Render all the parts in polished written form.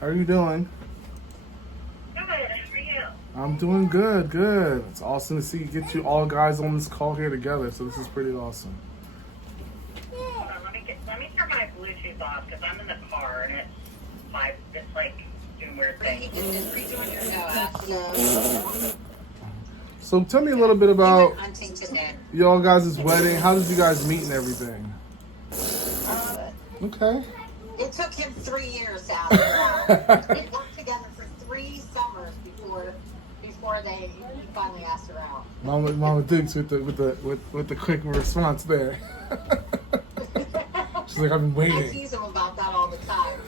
How are you doing? Good. How are you? I'm doing good, good. It's awesome to see you get you all guys on this call here together. So this is pretty awesome. Hold on, let me turn my Bluetooth off because I'm in the car and it's like doing weird things. So tell me a little bit about Hunting today. y'all guys' wedding. How did you guys meet and everything? Okay. It took him 3 years to ask her out. They worked together for 3 summers before he finally asked her out. Mama Dukes with the quick response there. She's like, I've been I waiting. tease him about that all the time.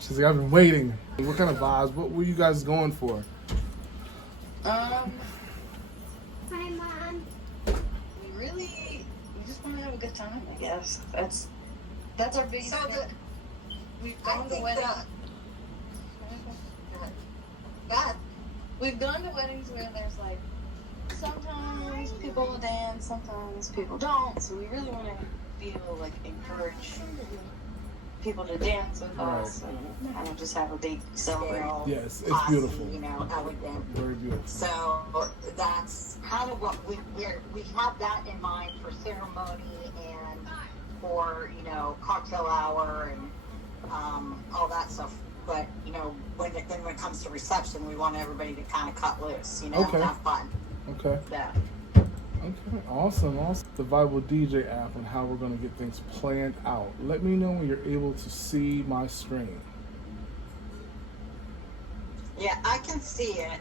She's like, I've been waiting. What kind of vibes? What were you guys going for? Hi, Mom. We just want to have a good time, I guess. That's our biggest thing. We've gone to weddings. We've gone to weddings where there's like sometimes people will dance, sometimes people don't. So we really want to be able to like encourage people to dance with us and kind of just have a big celebrate. Yes, it's Classy, beautiful. Elegant. Very beautiful. So that's kind of what we have that in mind for ceremony and for cocktail hour and all that stuff. But when it comes to reception, we want everybody to kind of cut loose, Okay. and have fun. Okay. Yeah. Okay, awesome. The Viable DJ app and how we're going to get things planned out. Let me know when you're able to see my screen. Yeah, I can see it.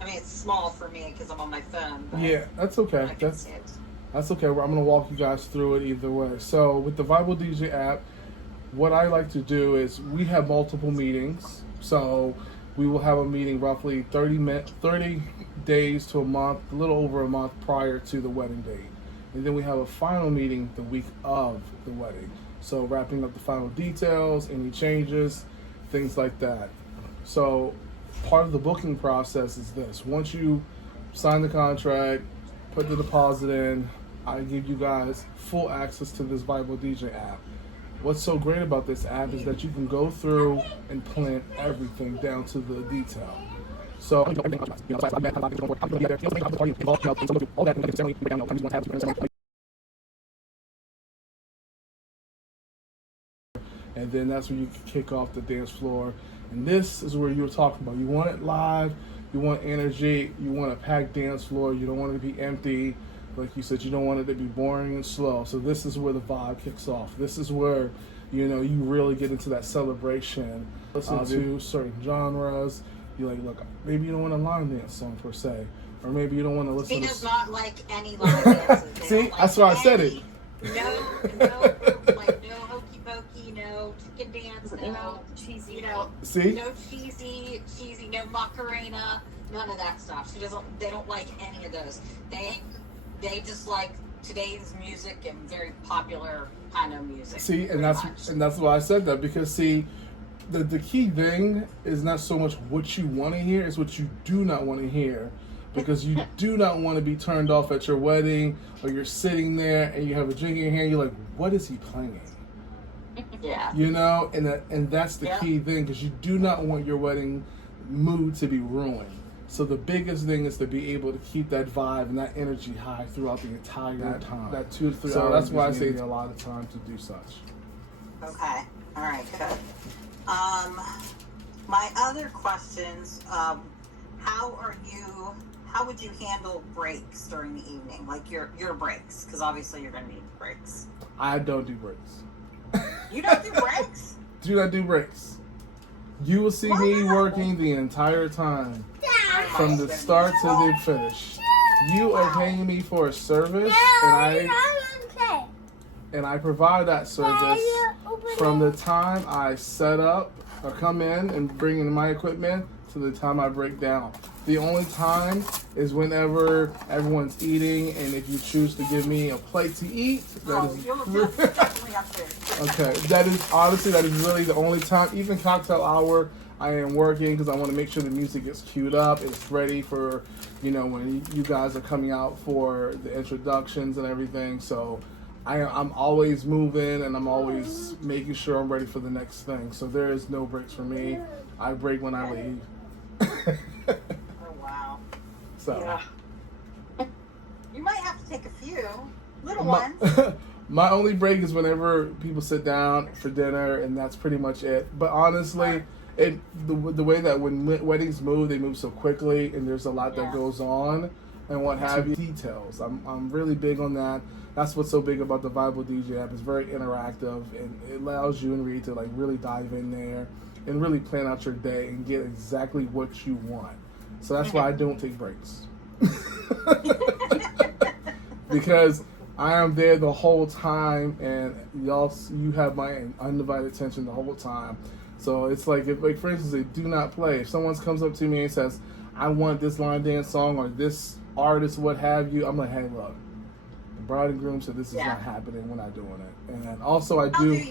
I mean, it's small for me because I'm on my phone. But Yeah, that's okay. I can see it. That's okay. I'm going to walk you guys through it either way. So with the Viable DJ app, what I like to do is we have multiple meetings. So we will have a meeting roughly 30 days to a month, a little over a month prior to the wedding date. And then we have a final meeting the week of the wedding. So wrapping up the final details, any changes, things like that. So part of the booking process is this. Once you sign the contract, put the deposit in, I give you guys full access to this Viable DJ app. What's so great about this app is that you can go through and plan everything down to the detail. So, and then that's where you can kick off the dance floor. And this is where you were talking about. You want it live, you want energy, you want a packed dance floor, you don't want it to be empty. Like you said, you don't want it to be boring and slow. So this is where the vibe kicks off. This is where, you really get into that celebration. Listen to certain genres. You look, maybe you don't want a line dance song per se. Or maybe you don't want to listen He to... does not like any line dances. See, that's why I said it. No hokey pokey, no chicken dance, no cheesy, See? no cheesy, no Macarena, none of that stuff. They don't like any of those. They just like today's music and very popular kind of music. See, and that's why I said that, because see, the key thing is not so much what you want to hear, it's what you do not want to hear. Because you do not want to be turned off at your wedding, or you're sitting there and you have a drink in your hand, you're like, what is he playing? Yeah. And that's the key thing, because you do not want your wedding mood to be ruined. So the biggest thing is to be able to keep that vibe and that energy high throughout the entire time. That 2 to 3 hours. So that's why I say it's a lot of time to do such. Okay. All right. Good. My other questions. How would you handle breaks during the evening, like your breaks? Because obviously you're going to need breaks. I don't do breaks. You don't do breaks? Do not do breaks. You will see me working the entire time, from the start to the finish. You are paying me for a service, and I provide that service from the time I set up or come in and bring in my equipment to the time I break down. The only time is whenever everyone's eating, and if you choose to give me a plate to eat, You're definitely up there. Okay, that is really the only time. Even cocktail hour, I am working because I want to make sure the music is queued up. It's ready for, when you guys are coming out for the introductions and everything. So I'm always moving, and I'm always making sure I'm ready for the next thing. So there is no breaks for me. I break when I leave. Oh, wow. So Yeah. You might have to take a few little ones. my only break is whenever people sit down for dinner, and that's pretty much it. But honestly, the way that when weddings move, they move so quickly, and there's a lot that goes on, and what have you. Details. I'm really big on that. That's what's so big about the Bible DJ app. It's very interactive, and it allows you and Reed to like really dive in there and really plan out your day and get exactly what you want. So that's why I don't take breaks. Because I am there the whole time, and you have my undivided attention the whole time. So it's like, if, like for instance, they do not play. If someone comes up to me and says, I want this line dance song or this artist, what have you, I'm like, hey, look, the bride and groom said this is not happening. We're not doing it. And also I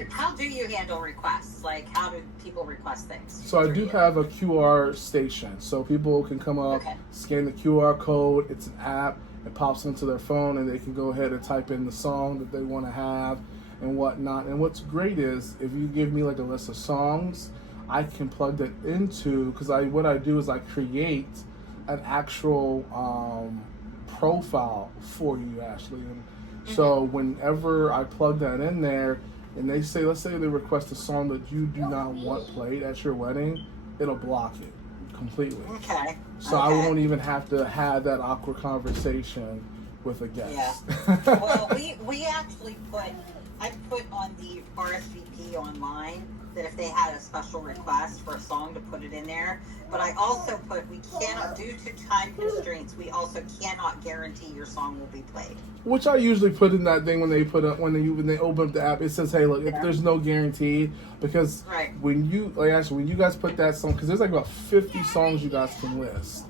How do you handle requests? Like, how do people request things? So I do have a QR station. So people can come up, scan the QR code. It's an app. It pops into their phone, and they can go ahead and type in the song that they want to have and whatnot. And what's great is if you give me like a list of songs, I can plug that into, because what I do is I create an actual profile for you, Ashley. And so whenever I plug that in there, and they say, let's say they request a song that you do not want played at your wedding, it'll block it completely. Okay. So I won't even have to have that awkward conversation with a guest. Yeah. Well, we actually I put on the RSVP online that if they had a special request for a song to put it in there. But I also put, we cannot, due to time constraints, we also cannot guarantee your song will be played. Which I usually put in that thing when they open up the app. It says, "Hey, look, if there's no guarantee," because when you guys put that song, because there's like about 50 songs you guys can list,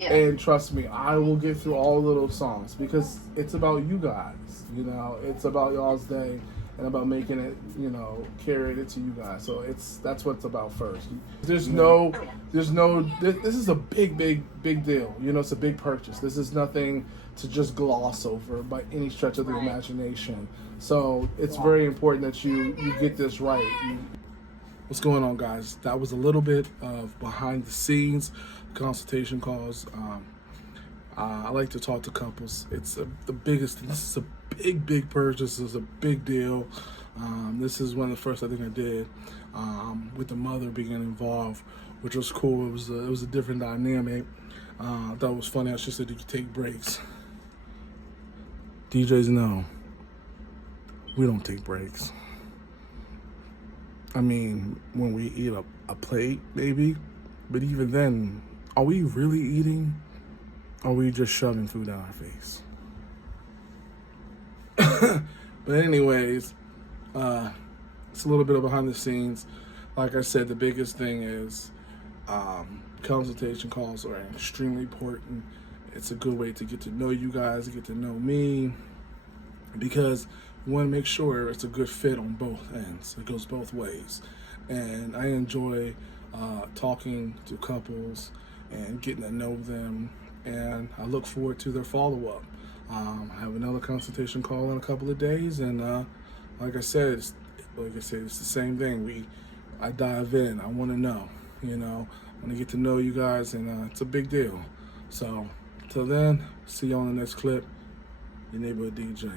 and trust me, I will get through all of those songs because it's about you guys. You know, it's about y'all's day and about making it, carry it to you guys. So that's what it's about first. This is a big deal. It's a big purchase. This is nothing to just gloss over by any stretch of the imagination. So it's very important that you get this right. What's going on, guys? That was a little bit of behind the scenes consultation calls. I like to talk to couples. It's the biggest. This is a big purchase. This is a big deal. This is one of the first I think I did with the mother being involved, which was cool. It was a different dynamic. I thought it was funny. I should say you could take breaks. DJs know we don't take breaks. I mean, when we eat a plate, maybe, but even then, are we really eating? Or are we just shoving food down our face? But anyways, it's a little bit of behind the scenes. Like I said, the biggest thing is consultation calls are extremely important. It's a good way to get to know you guys, to get to know me, because you want to make sure it's a good fit on both ends. It goes both ways. And I enjoy talking to couples and getting to know them, and I look forward to their follow-up. I have another consultation call in a couple of days, and like I said, it's the same thing. I dive in. I want to know, I want to get to know you guys, and it's a big deal. So, till then, see you on the next clip. Your neighborhood DJ.